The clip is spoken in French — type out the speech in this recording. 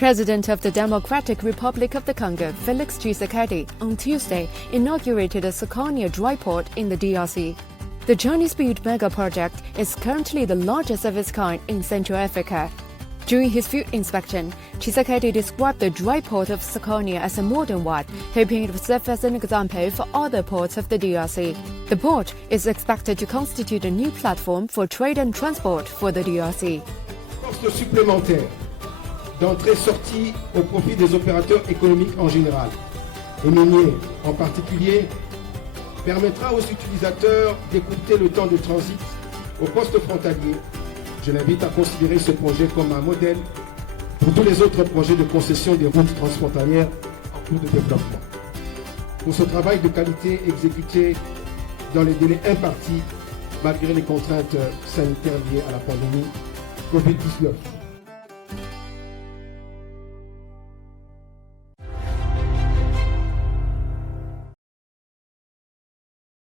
President of the Democratic Republic of the Congo, Felix Tshisekedi, on Tuesday inaugurated a Sukania dry port in the DRC. The Journey Speed mega project is currently the largest of its kind in Central Africa. During his field inspection, Tshisekedi described the dry port of Sukania as a modern one, hoping it would serve as an example for other ports of the DRC. The port is expected to constitute a new platform for trade and transport for the DRC. Force supplémentaire d'entrée-sortie au profit des opérateurs économiques en général et miniers en particulier permettra aux utilisateurs d'écourter le temps de transit au poste frontalier. Je l'invite à considérer ce projet comme un modèle pour tous les autres projets de concession des routes transfrontalières en cours de développement. Pour ce travail de qualité exécuté dans les délais impartis malgré les contraintes sanitaires liées à la pandémie COVID-19.